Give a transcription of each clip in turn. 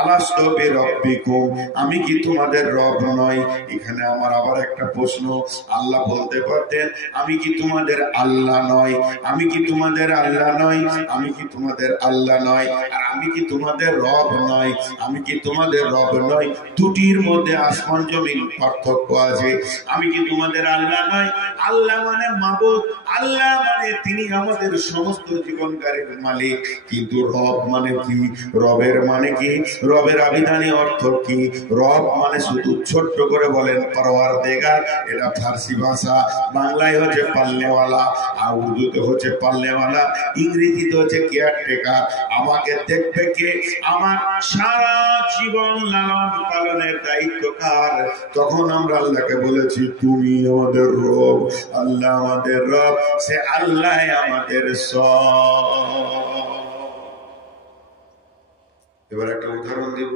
আলাস্তু বিরাব্বিকুম, আমি কি তোমাদের রব নই? এখানে আমার আবার একটা প্রশ্ন, আল্লাহ বলতে পারতেন আমি কি তোমাদের আল্লাহ নই? আমি কি তোমাদের আল্লাহ নই? আমি কি তোমাদের আল্লাহ নই? আর আমি কি তোমাদের রব নই? আমি কি তোমাদের রব নই? দুটির মধ্যে আসমান জমিন পার্থক্য আছে। আমি কি তোমাদের আল্লাহ নই? আল্লাহ মানে মাবুদ, আল্লাহ মানে তিনি আমাদের সমস্ত জীবনকারীর মালিক। কিন্তু রব মানে কি? রবের মানে কি? রবের আবিধানী অর্থ কি? রব মানে শুধু ছোট্ট করে বলেন পরওয়ারদিগার, এটা ফার্সি ভাষা। বাংলায় হচ্ছে পাল্লেওয়ালা, আর উর্দুতে হচ্ছে পাল্লেওয়ালা, ইংরেজিতে হচ্ছে কেয়ারটেকার। আমাকে দেখবে কে? আমার সারা জীবন লালন পালনের দায়িত্ব কার? তখন আমরা আল্লাহকে বলেছি তুমি আমাদের রব। আল্লাহ আমাদের রব, সে আল্লাহ আমাদের সব। এবার একটা উদাহরণ দেব।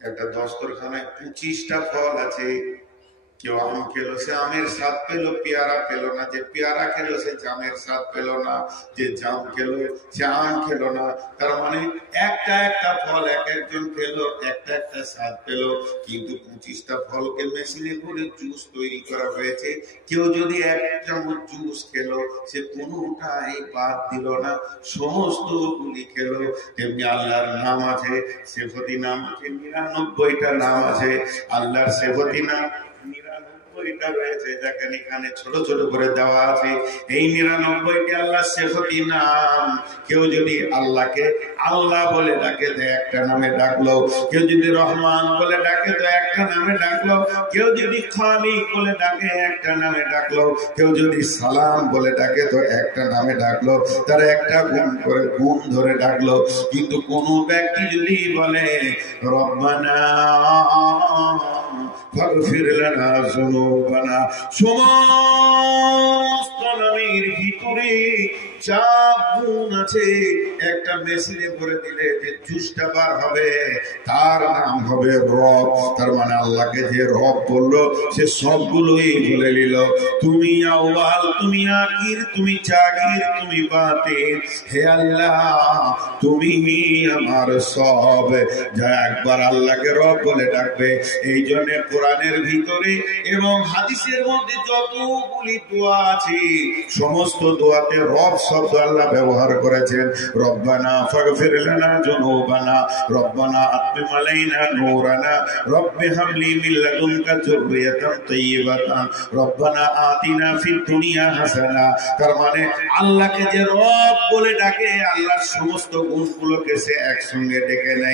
একটা দস্তরখানায় 25টা ফল আছে। কেউ আম খেলো, সে আমের স্বাদ পেলো, পেয়ারা পেলো না। যে পেয়ারা খেলো সে জামের স্বাদ পেলো না। যে জাম খেলো সে আম খেলো না। তার মানে একটা একটা ফল এক একজন খেলো, একটা একটা স্বাদ পেলো। কিন্তু 25টা ফলকে মেশিনে করে জুস তৈরি করা হয়েছে। কেউ যদি এক চামচ জুস খেলো, সে কোনোটাই বাদ দিল না, সমস্ত গুলি খেলো। তেমনি আল্লাহর নাম আছে, সেফতি নাম আছে, 99টা নাম আছে। আল্লাহর সেফতি নাম 99টা রয়েছে, দেখেন এখানে ছোট ছোট করে দেওয়া আছে। এই 99টি আল্লাহ সেফতি নাম। কেউ যদি আল্লাহকে আল্লাহ বলে ডাকে তো একটা নামে ডাকলো, কেউ যদি রহমান বলে ডাকে তো একটা নামে ডাকলো, কেউ যদি খালিক বলে ডাকে একটা নামে ডাকলো, কেউ যদি সালাম বলে ডাকে তো একটা নামে ডাকলো, তার একটা গুণ করে গুণ ধরে ডাকলো। কিন্তু কোন ব্যক্তি যদি বলে রব্বানা ফাগফির লানা যুনুবানা, সমস্ত নামের ভিতরে যা গুণ আছে একটা মেশিনে ভরে দিলে যে জুসটা বার হবে তার নাম হবে রব। তার মানে আল্লাহকে যে রব বললো সে সবগুলোই বলে নিল। তুমি আউয়াল, তুমি আখির, তুমি জাগির, তুমি বাতিন। হে আল্লাহ তুমি আমার সব। যা একবার আল্লাহকে রব বলে ডাকবে। এই জন্য কোরআনের ভিতরে এবং হাদিসের মধ্যে যতগুলি দোয়া আছে সমস্ত দোয়াতে রব শব্দ আল্লাহ ব্যবহার করেছেন। রব্বানা ফাগফির লানা যুনুবানা, রব্বানা আতমিম আলাইনা নূরানা, রব্বি হাবলি মিন লাদুনকা যুররিয়াতান তাইয়্যিবাতান, রব্বানা আতিনা ফিদ দুনিয়া হাসানা। তার মানে আল্লাহকে যে রব বলে ডাকে আল্লাহর সমস্ত গুণগুলোকে সে একসঙ্গে ডেকে নেয়।